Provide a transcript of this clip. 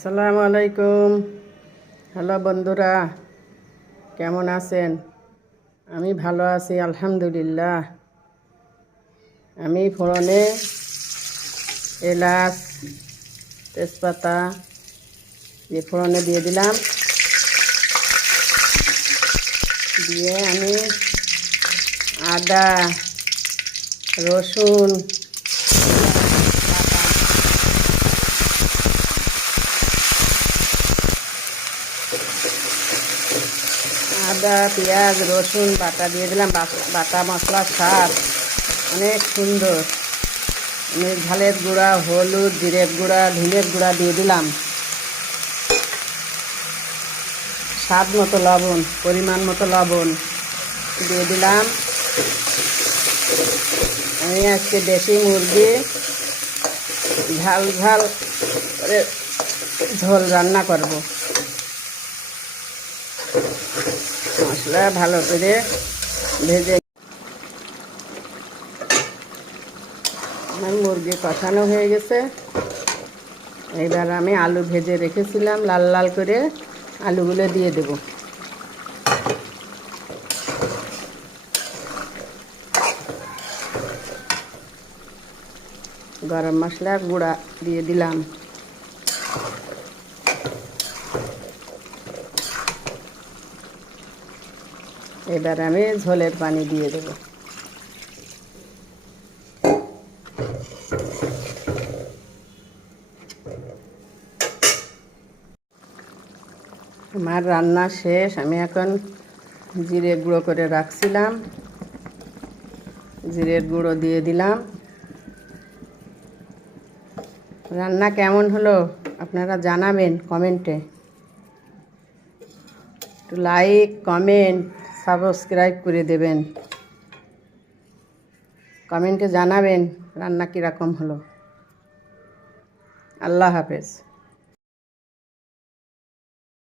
আসসালামু আলাইকুম। হ্যালো বন্ধুরা, কেমন আছেন? আমি ভালো আছি আলহামদুলিল্লাহ। আমি ফোড়নে এলাচ তেজপাতা দিয়ে ফোড়নে দিয়ে দিলাম। দিয়ে আমি আদা রসুন আদা পেঁয়াজ রসুন বাটা দিয়ে দিলাম। বাটা মশলার স্বাদ অনেক সুন্দর। অনেক ঝালের গুঁড়া, হলুদ, জিরের গুঁড়া, ধনের গুঁড়া দিয়ে দিলাম। স্বাদ মতো লবণ, পরিমাণ মতো লবণ দিয়ে দিলাম। আমি আজকে দেশি মুরগি ঝাল ঝাল করে ঝোল রান্না করব। মশলা ভালো করে ভেজে আমার মুরগি কষানো হয়ে গেছে। এবার আমি আলু ভেজে রেখেছিলাম লাল লাল করে, আলুগুলো দিয়ে দেব। গরম মশলার গুঁড়া দিয়ে দিলাম। এবার আমি ঝোলের পানি দিয়ে দেব। আমার রান্না শেষ। আমি এখন জিরে গুঁড়ো করে রাখছিলাম, জিরের গুঁড়ো দিয়ে দিলাম। রান্না কেমন হলো আপনারা জানাবেন কমেন্টে। একটু লাইক কমেন্ট সাবস্ক্রাইব করে দেবেন। কমেন্টে জানাবেন রান্না কীরকম হলো। আল্লাহ হাফেজ।